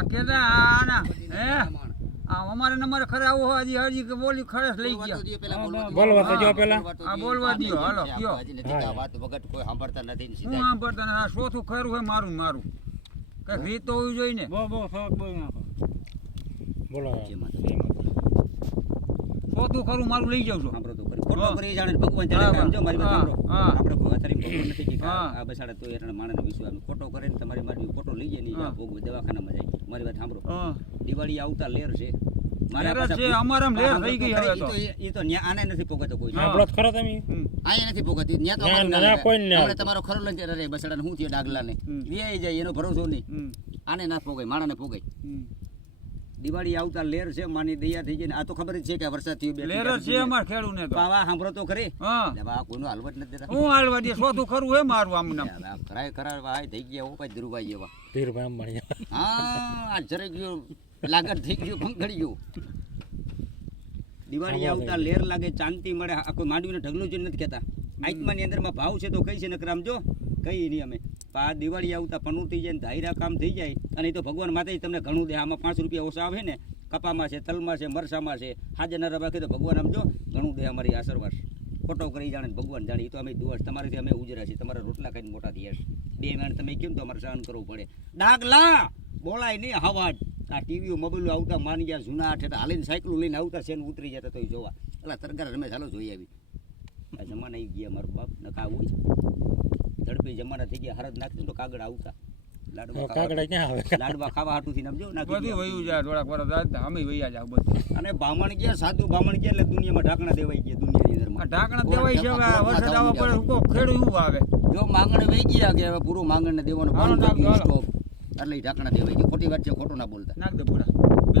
આ કેદા આના હે આ અમારે ખરે આવું હોય હજી કે બોલી ખરેસ લઈ ગયા બોલવા તો જો પેલા આ બોલવા દયો હાલો કયો વાત વગર કોઈ સાંભળતા નથી ને હું સીધા આમ પડતા ને આ ચોથું ખરું હે મારું કે રીત તો હોવી જોઈએ ને બોલો ચોથું ખરું મારું લઈ જાઉં છું સાંભળો તો ખરી ખોટો કરી જાણે ભગવાન જાણે કામ જો મારી વાત સાંભળો આપણે કોઈ અત્યારે ભગવાન નથી કે આ બસાડે તો એટલે માણસને વિશ્વાસ ખોટો કરે ને તમારી મારી ખોટો લઈ જાય ને ભોગ દવાખાનામાં જાય મારી વાત સાંભળો દિવાળી આવતા લેર છે અમારામ લેર થઈ ગઈ હવે તો એ તો આને નથી પોગતો કોઈ આપણો ખરો તમે આયા નથી પોગતી ન્યા તો આપણે તમારો ખરો લઈને રે બસાડાને હું થયો ડાગલાને વેઈ જાય એનો ભરોસો નહીં આને ના પોગાય માણાને પોગાય દિવાળી આવતા લેર છે માની દયા થઈ જાય આ તો ખબર જ છે કે વરસાદ થયો બે લેર છે અમાર ખેડૂ ને તો બાવા સાંભળો તો ખરી હા બા કોઈનો હાલવટ નથી દેતા હું હાલવા દે ચોથું ખરું હે મારું આમ નામ કરાય કરાય આ થઈ ગયા ઓપા ધીરુભાઈ એવા ધીરુભાઈ અંબાણી હા આ જરે ગયો લાગત થઈ ગયું ભંગડી ગયું દિવાળી આવતા લેર લાગે ચાંદતી મળે આ કોઈ માંડવીને ઢગલું જ નથી કહેતા આત્માની અંદરમાં ભાવ છે તો કઈ છે નકર આમ જો કઈ નહીં અમે આ દિવાળી આવતા પનું થઈ જાય ને ધાયરા કામ થઈ જાય અને એ તો ભગવાન માથે તમને ઘણું દે આમાં 5 રૂપિયા ઓછા આવે ને કપામાં છે તલમાં છે મરસામાં છે હાજર ન રાખે તો ભગવાન આમ જો ઘણું દે અમારી આશીર્વાદ ખોટો કરી જાણે ભગવાન જાણે એ તો અમે દુવાસ તમારીથી અમે ઉજરા છીએ તમારા રોટલા ખાઈને મોટા થયા છે 2 મહિના તમે કેમ તો અમારે સહન કરવું પડે ડાગલા બોલાય નહીં હવાજ આ ટીવીઓ મોબાઈલો આવતા માની ગયા જૂના ઠેઠ હાલીને સાયકલ લઈને આવતા છે ને ઉતરી જતા તો એ જોવા એટલે સરકાર રમેશ હાલો જોઈ આવી આ જમાના આવી ગયા મારો બાપ નકા આવું ઝડપી જમાના થઈ ગયા હરદ નાખતી તો કાગળ આવતા લાડવા ખાવા હાટુથી સમજો બધું વયું જાય થોડાક વર્ષ અમે વૈયા જાવ બધું અને બામણ ગયા સાધુ બામણ ગયા એટલે દુનિયામાં ઢાંકણા દેવાઈ ગયા દુનિયાની અંદર ઢાંકણા દેવાય છે વરસાદ આવવા પડે ખેડૂ એવું આવે જો માંગણ વહી ગયા કે હવે પૂરું માંગણ ને દેવાનું એટલે ઢાંકણા દેવાય ગયા ખોટી વાત છે ખોટું ના બોલતા નાખ દે પૂરા બે